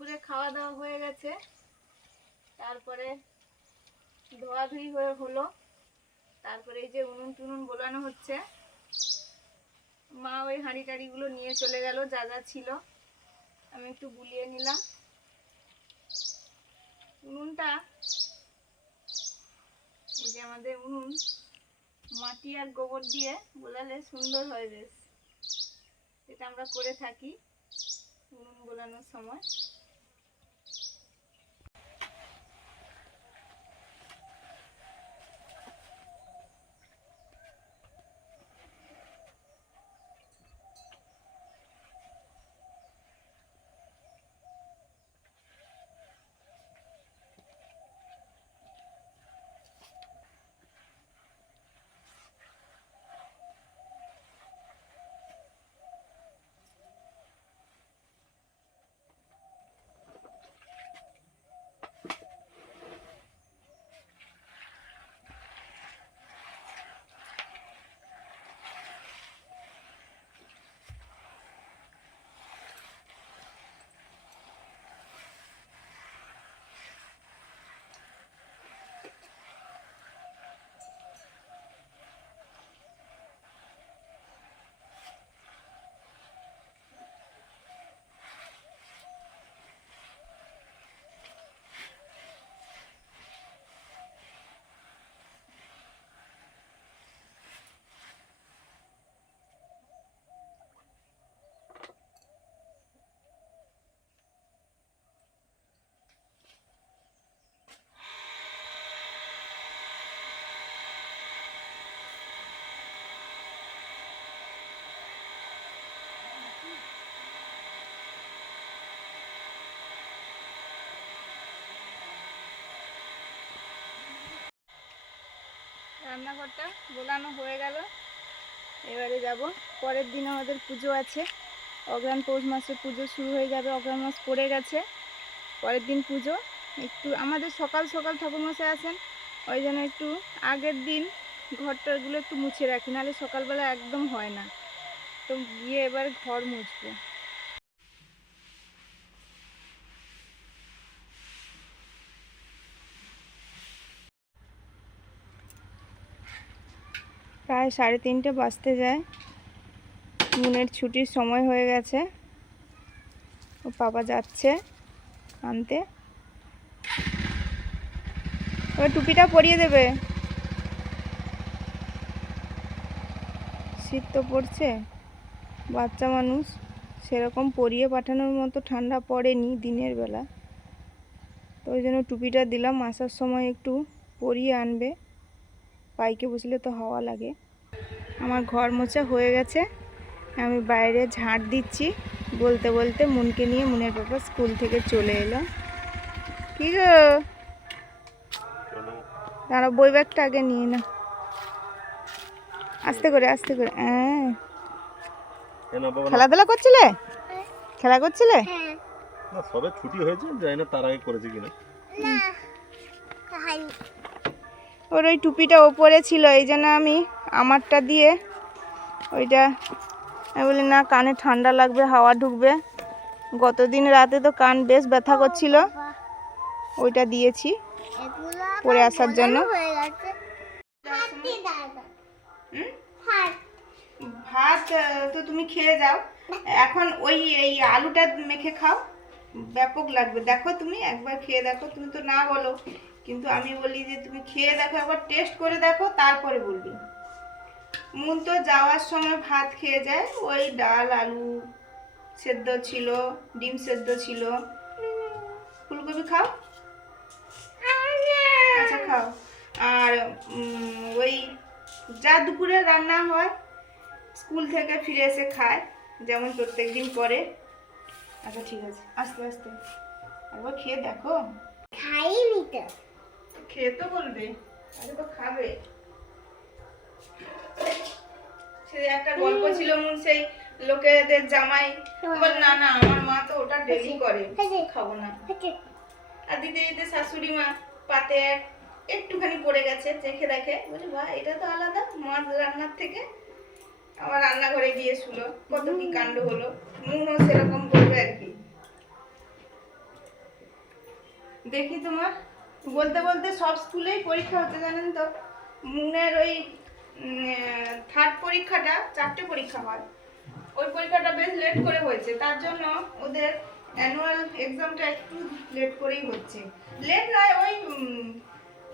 দুপুরে খাওয়া দাওয়া হয়ে গেছে। তারপরে ধোয়াধুয়ি হয়ে হলো। তারপরে এই যে উনুন টুনুন বোলানো হচ্ছে। মা ওই হাঁড়ি টাড়িগুলো নিয়ে চলে গেল, যা যা ছিল। আমি একটু বুলিয়ে নিলাম। উনুনটা, এই যে আমাদের উনুন, মাটি আর গোবর দিয়ে বোলালে সুন্দর হয় বেশ। এটা আমরা করে থাকি উনুন বোলানোর সময়। রান্নাঘরটা গোলানো হয়ে গেল। এবারে যাব। পরের দিন আমাদের পুজো আছে। অগ্রাণ পৌষ মাসে পুজো শুরু হয়ে যাবে। অগ্রাণ মাস পড়ে গেছে। পরের দিন পুজো। একটু আমাদের সকাল সকাল ঠাকুরমশাই আসেন। ওই জন্য একটু আগের দিন ঘরটাগুলো একটু মুছে রাখি। নাহলে সকালবেলা একদম হয় না। তো গিয়ে এবার ঘর মুছবো। প্রায় সাড়ে তিনটে বাজতে যায়। মুনের ছুটির সময় হয়ে গেছে। ও বাবা যাচ্ছে আনতে। এবার টুপিটা পরিয়ে দেবে। শীত তো পড়ছে। বাচ্চা মানুষ সেরকম পরিয়ে পাঠানোর মতো ঠান্ডা পড়েনি দিনের বেলা। তো ওই জন্য টুপিটা দিলাম। আসার সময় একটু পরিয়ে আনবে। বাইকে বসলে তো হাওয়া লাগে। আমার ঘর মোছা হয়ে গেছে। আমি বাইরে ঝাঁট দিচ্ছি। বলতে বলতে মুনকে নিয়ে মুনের বাবা স্কুল থেকে চলে এলো। কি গো? দাঁড়া বই ব্যাগটা আগে নিয়ে না আস্তে করে আস্তে করে হ্যাঁ না? খেলাধুলা করছিলে? খেলা করছিলে? না সবে ছুটি হয়েছে জানি না তার আগে করেছে কিনা। ওর ওই টুপিটা ওপরে ছিল, এই জন্য আমি আমারটা দিয়ে ওইটা, আমি বলি, না, কানে ঠান্ডা লাগবে, হাওয়া ঢুকবে। গতদিন রাতে তো কান বেশ ব্যথা করছিল, ওইটা দিয়েছি পরে আসার জন্য। ভাত, তো তুমি খেয়ে যাও। এখন ওই, এই আলুটা মেখে খাও, ব্যাপক লাগবে। দেখো তুমি, একবার খেয়ে দেখো, তুমি তো না বলো। কিন্তু আমি বলি যে তুমি খেয়ে দেখো, একবার টেস্ট করে দেখো, তারপরে বলবি। মুন তো যাওয়ার সময় ভাত খেয়ে যায়, ওই ডাল, আলু সেদ্ধ ছিল, ডিম সেদ্ধ ছিল। ফুলকপি খাও? আচ্ছা খাও। আর ওই যা দুপুরে রান্না হয়, স্কুল থেকে ফিরে এসে খায়, যেমন প্রত্যেক দিন করে। আচ্ছা ঠিক আছে, আস্তে আস্তে। একবার খেয়ে দেখো। খাইনি তো। খেয়ে তো বলবে আগে তো খাবে। সেই একটা গল্প ছিল মন সেই লোকেদের জামাই। বল না না আমার মা তো ওটা ডেলি করে খাব না। আর দিতে দিতে শাশুড়ি মা পাতে একটুখানি পড়ে গেছে চেখে দেখে। বলে বাহ এটা তো আলাদা মার রান্নার থেকে আমার রান্নাঘরে গিয়ে শুলো কত কি কাণ্ড হলো মুনও সেরকম করবে আর কি। দেখি তোমার বলতে বলতে সব স্কুলেই পরীক্ষা হচ্ছে জানেন তো? মুনের ওই থার্ড পরীক্ষাটা চারটে পরীক্ষা হয়। ওই পরীক্ষাটা বেশ লেট করে হয়েছে। তার জন্য ওদের অ্যানুয়াল এক্সামটা একটু লেট করেই হচ্ছে। লেট নয় ওই উম,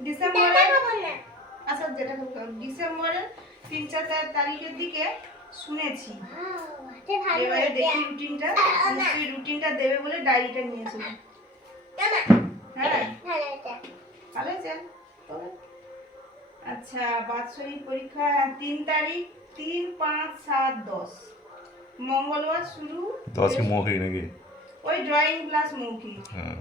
ডিসেম্বরে আচ্ছা যেটা ডিসেম্বরের তিন চার তার- তারিখের দিকে শুনেছি। এবারে দেখি রুটিনটা রুটিনটা দেবে বলে ডায়েরিটা নিয়েছিল। হ্যাঁ? ভালো হয়েছে? আচ্ছা বাৎসরিক পরীক্ষা তিন তারিখ তিন পাঁচ সাত দশ। মঙ্গলবার শুরু তো মৌখিক নাকি? ওই ড্রয়িং ক্লাস মৌখিক। হ্যাঁ।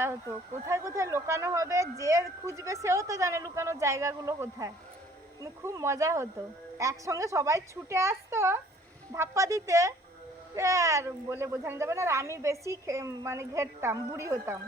খেলা হতো। কোথায় কোথায় লুকানো হবে যে খুঁজবে, সেও তো জানে লুকানোর জায়গাগুলো কোথায়। খুব মজা হতো। একসঙ্গে সবাই ছুটে আসতো, ধাপ্পা দিতে। আর বলে বোঝানো যাবে না, আর আমি বেশি মানে ঘেরতাম, বুড়ি হতাম।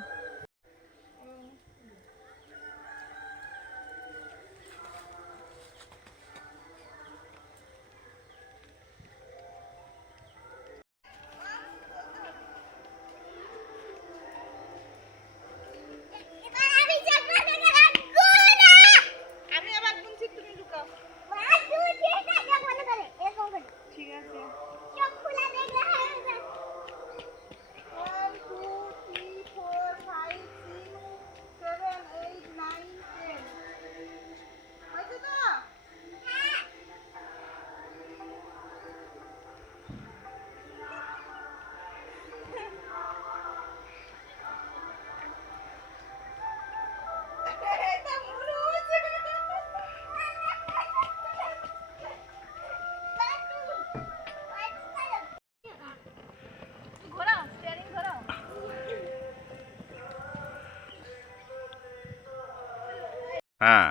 হ্যাঁ।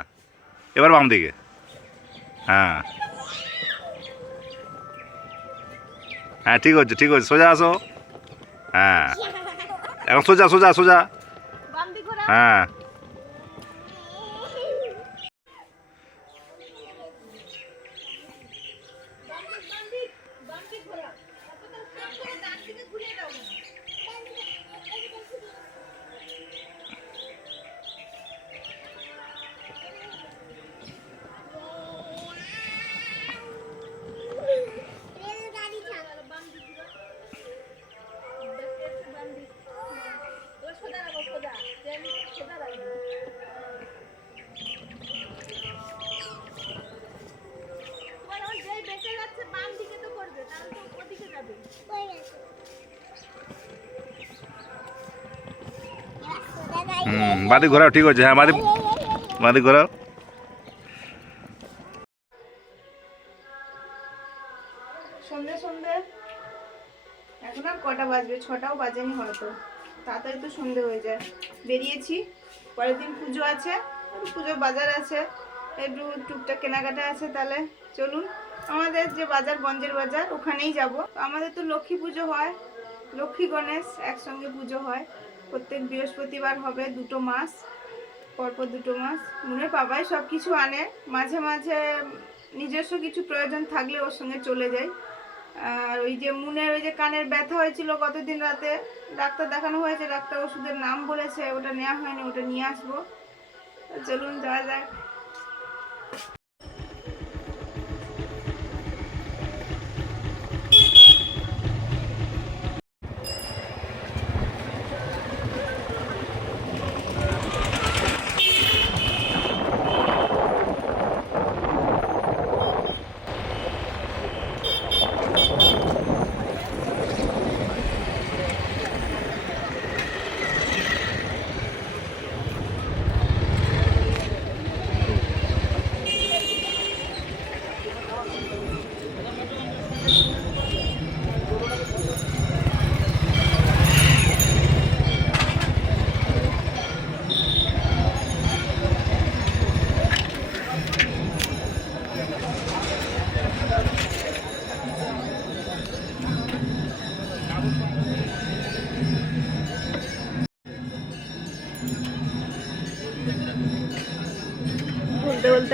এবার বাম দিকে। হ্যাঁ। হ্যাঁ ঠিক হচ্ছে ঠিক হচ্ছে। সোজা আসো। হ্যাঁ। এখন সোজা সোজা সোজা। হ্যাঁ। হুম বাদি ঘোরাও, ঠিক হচ্ছে হ্যাঁ বাদি বাদি ঘোরাও। সন্ধে সন্ধে। এখন কটা বাজবে? ছটাও বাজেনি হয়তো। তাড়াতাড়ি তো সন্ধে হয়ে যায়। বেরিয়েছি। পরের দিন পুজো আছে। পুজো বাজার আছে। একটু টুকটাক কেনাকাটা আছে তাহলে। চলুন। আমাদের যে বাজার, গঞ্জের বাজার, ওখানেই যাব। আমাদের তো লক্ষ্মী পুজো হয়। লক্ষ্মী গণেশ একসঙ্গে পুজো হয়। প্রত্যেক বৃহস্পতিবার হবে দুটো মাস, পরপর দুটো মাস। মুনের বাবাই সব কিছু আনে। মাঝে মাঝে নিজস্ব কিছু প্রয়োজন থাকলে ওর সঙ্গে চলে যাই। আর ওই যে মুনের ওই যে কানের ব্যথা হয়েছিল গতদিন রাতে, ডাক্তার দেখানো হয়েছে, ডাক্তার ওষুধের নাম বলেছে, ওটা নেওয়া হয়নি, ওটা নিয়ে আসব। চলুন, যাওয়া যাক।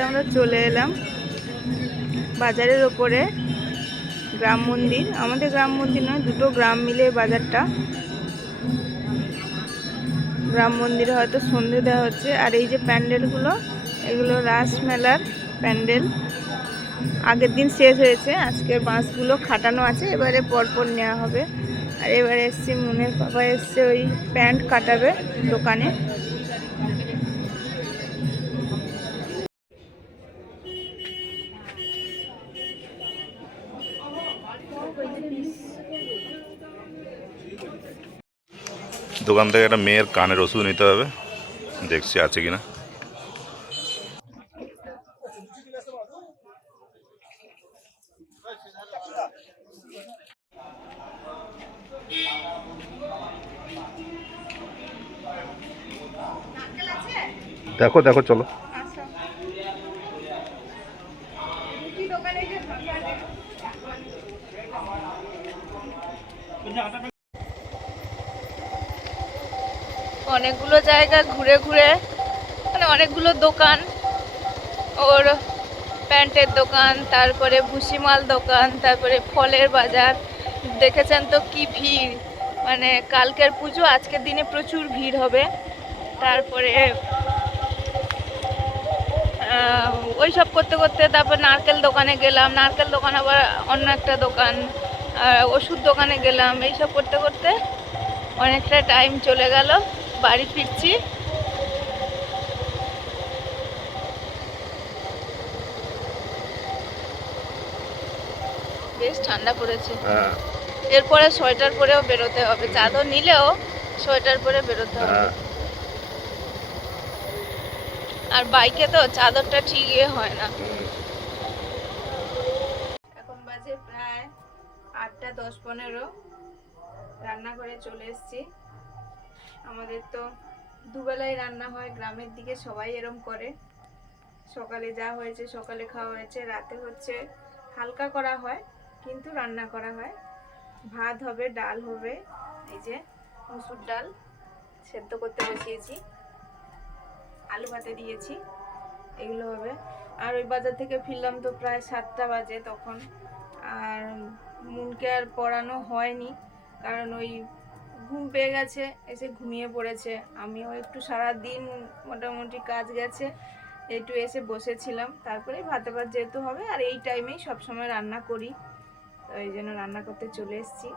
আমরা চলে এলাম বাজারের ওপরে, গ্রাম মন্দির। আমাদের গ্রাম মন্দির নয়, দুটো গ্রাম মিলে বাজারটা। গ্রাম মন্দিরে হয়তো সন্ধে দেওয়া হচ্ছে। আর এই যে প্যান্ডেলগুলো, এগুলো রাস মেলার প্যান্ডেল। আগের দিন শেষ হয়েছে আজকের বাঁশগুলো খাটানো আছে, এবারে পরপর নেওয়া হবে। আর এবারে এসছে মনের বাবা এসছে ওই প্যান্ট কাটাবে দোকানে। দোকান থেকে একটা মেয়ের কানের ওষুধ নিতে হবে। দেখছি আছে কিনা। দেখো দেখো চলো আচ্ছা মুদি দোকানে যে ফাঁকা নেই। অনেকগুলো জায়গা ঘুরে ঘুরে মানে অনেকগুলো দোকান। ওর প্যান্টের দোকান, তারপরে ভুসিমাল দোকান, তারপরে ফলের বাজার। দেখেছেন তো কি ভিড়? মানে কালকের পুজো, আজকের দিনে প্রচুর ভিড় হবে। তারপরে ওই সব করতে করতে তারপর নারকেল দোকানে গেলাম। নারকেল দোকান আবার অন্য একটা দোকান। ওষুধ দোকানে গেলাম। এইসব করতে করতে অনেকটা টাইম চলে গেল। বাড়ি ফিরছি। বেশ ঠান্ডা পড়েছে। হ্যাঁ। এরপরে সোয়েটার পরেও বেরোতে হবে। চাদর নিলেও সোয়েটার পরে বেরোতে হবে। হ্যাঁ। আর বাইকে তো চাদরটা ঠিক ইয়ে হয় না। এখন বাজে প্রায় আটটা দশ পনেরো। রান্নাঘরে চলে এসেছি। আমাদের তো দুবেলাই রান্না হয়, গ্রামের দিকে সবাই এরম করে। সকালে যা হয়েছে সকালে খাওয়া হয়েছে, রাতে হচ্ছে হালকা করা হয়, কিন্তু রান্না করা হয়। ভাত হবে, ডাল হবে, এই যে মুসুর ডাল সেদ্ধ করতে বসিয়েছি। আলু ভাতে দিয়েছি, এগুলো হবে। আর ওই বাজার থেকে ফিরলাম তো প্রায় সাতটা বাজে তখন। আর মুনকে আর পড়ানো হয়নি, কারণ ওই ঘুম পেয়ে গেছে, এসে ঘুমিয়ে পড়েছে। আমিও একটু সারা দিন মোটামুটি কাজ গেছে, একটু এসে বসেছিলাম। তারপরে ভাতে ভাত যেহেতু হবে, আর এই টাইমেই সবসময় রান্না করি। তো এই জন্য রান্না করতে চলে এসেছি।